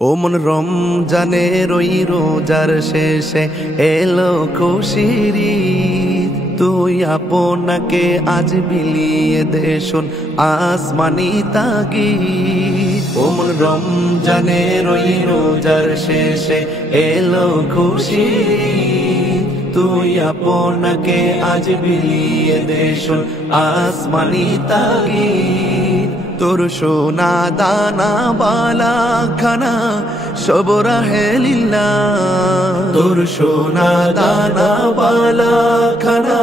ওমন রমজানের ওই রোজার শেষে এলো খুশির ঈদ। তুই আপনাকে আজ বিলিয়ে দে শোন আসমানি তাগিদ। ওমন রমজানের ওই রোজার শেষে এলো খুশির ঈদ। তুই আপনাকে আজ বিলিয়ে দে শোন আসমানি তাগিদ। তোর সোনা দানা বালা খানা সব রাহে লিল্লাহ। তোর সোনা দানা বালা খানা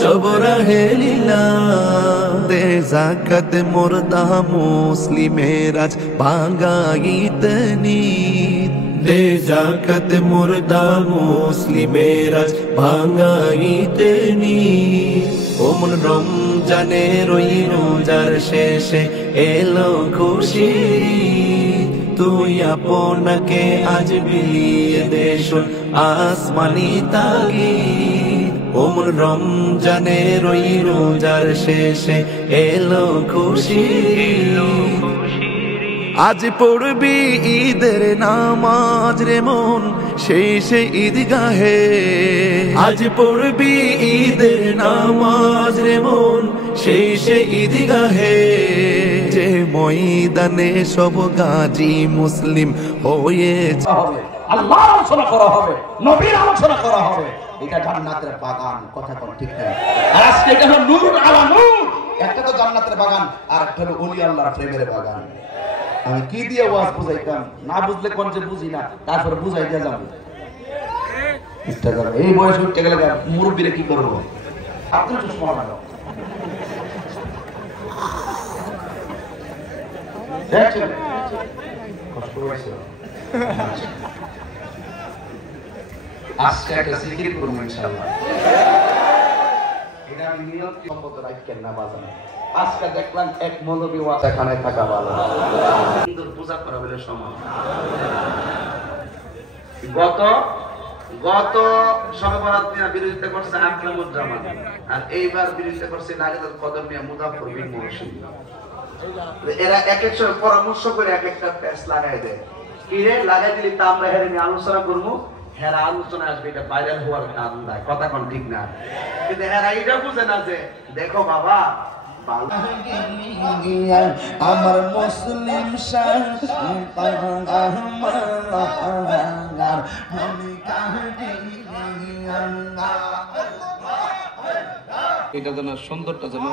সব রাহে লিল্লাহ। দে যাকাত মুর্দা মুসলিমের আজ ভাঙাইত নিদ। দে যাকাত মুর্দা মুসলিমের আজ ভাঙাইত নিদ। ওমন রমজানের ওই রোজার শেষে এলো খুশির ঈদ। তুই আপনাকে আজ বিলিয়ে দে শোন আসমানি তাগিদ। ওমন রমজানের ওই রোজার শেষে এলো খুশির ঈদ। আজ পড়বি ঈদের নামাজ রে মন শেষে ঈদগাহে। আজ পড়বি ঈদের নামাজ রে মন শেষে ঈদগাহে। যে ময়দানে সব গাজী মুসলিম হয়েছে, আল্লাহর আলোচনা করা হবে, নবীর আলোচনা করা হবে। এটা জান্নাতের বাগান, কথা কোন ঠিক না? আর আজকে এটা হলো নূর আলা নূর। একটা তো জান্নাতের বাগান, আর একটা হলো ওলি আল্লাহর প্রেমের বাগান। আমি কি দিয়ে ওয়াজ বুঝাইতাম, না বুঝলে কোন যে বুঝি না, তারপর বুঝাই দিয়ে যাবো। এই বয়সে উঠতে গেলে মুরব্বীরা কি করবো? আপনি চশমা লাগাও। কষ্ট হয়েছে। আজকে একটা জিকির করব ইনশাআল্লাহ। এটা আমি নিয়ত সম্মত রাখেন না বাজান। আজকে দেখলাম এক মৌলবী ওয়াতাখানে থাকা ভালো, কিন্তু পূজা করা বলে সমান। গত সর্বরাত নিয়ে বিরোধিতা করছে আকরামুজ্জামান, আর এইবার বিরোধিতা করছে নাগেদুল কদর নিয়ে মুজাফফর বিন মুহসিন। এরা এক এক সময় পরামর্শ করে এক একটা প্যাচ লাগাই দেয়। কি রে লাগাই দিলি তা আমরা হেরে নিয়ে আলোচনা করবো, হেরা আলোচনা আসবে, এটা ভাইরাল হওয়ার কারণ দেয়, কথা কোন ঠিক না? কিন্তু হেরা এটা বুঝে না যে দেখো বাবা আমার মুসলিম এটা যেন সৌন্দর্যটা যেন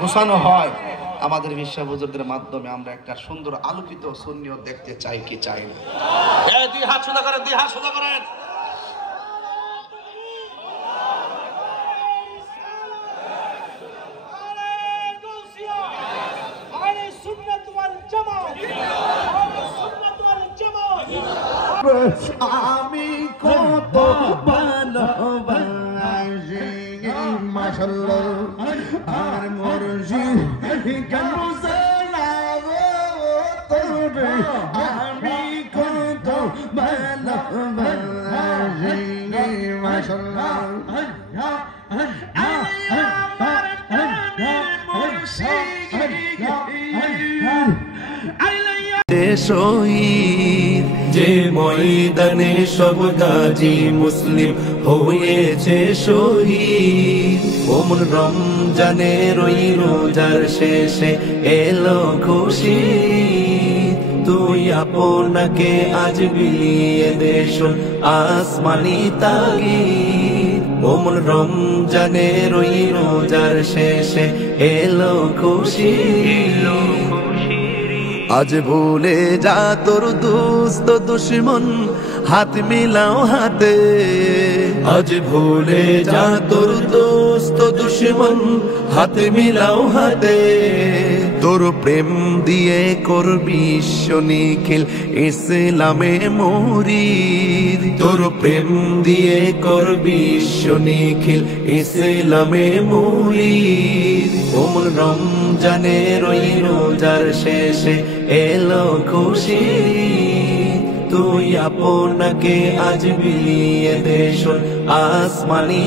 গোছানো হয়। আমাদের বিশ্ব হুজুরদের মাধ্যমে আমরা একটা সুন্দর আলোকিত সুন্নিয়ত দেখতে চাই কি চাই না? দুই হাত সোজা করেন, দুই হাত সোজা করেন। আমি কত ভালোবাসি মাশাআল্লাহ আর মুর্শিদ কেন জানাবো তোরে। আমি কত ভালোবাসি মাশাআল্লাহ শহীদ। যে ময়দানে সব গাজী মুসলিম হয়েছে শহীদ। ওমন রমজানের ওই রোজার শেষে এলো খুশির ঈদ। তুই আপনাকে আজ বিলিয়ে দে শোন আসমানি তাগিদ। ওমন রমজানের ওই রোজার শেষে এলো খুশির ঈদ। আজ ভুলে যা তোর দোস্ত দুশ্মন হাত মিলাও হাতে। আজ ভুলে যা তোর দোস্ত দুশ্মন হাত মিলাও হাতে। তোর প্রেম দিয়ে করবি বিশ্ব নিখিল ইসলামে মুরিদ। তোর প্রেম দিয়ে করবি বিশ্ব নিখিল ইসলামে মুরিদ। ওমন রমজানের ওই রোজার শেষে এলো খুশির ঈদ। তুই আপনাকে আজ বিলিয়ে দে শোন আসমানি